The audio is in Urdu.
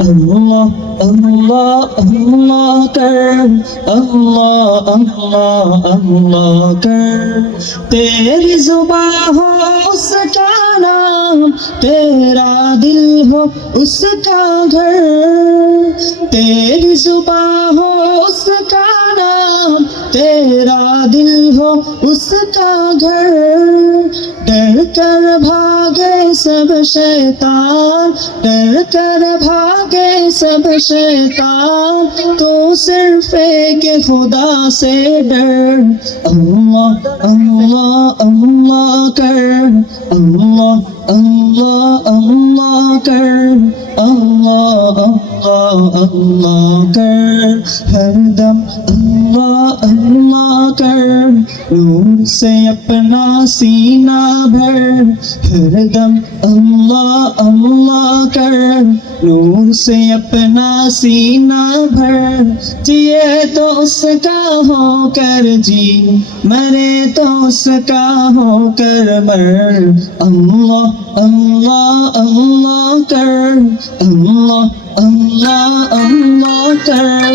اللہ اللہ اللہ کر اللہ اللہ اللہ کر تیری زبان ہو اس کا نام تیرا دل ہو اس کا گھر تیری زبان ہو اس کا نام تیرا دل ہو اس کا گھر ڈر کر بھاگے سب شیطان ڈر کر بھاگے سب شیطان تو صرف ایک خدا سے ڈر اللہ اللہ اللہ کر اللہ اللہ اللہ کر اللہ اللہ اللہ کر ہر دم اللہ اللہ کر نور سے اپنا سینہ بھر ہر دم اللہ اللہ کر نور سے اپنا سینہ بھر جیے تو اس کا ہو کر جی مرے تو اس کا ہو کر مر اللہ اللہ اللہ کر اللہ اللہ اللہ کر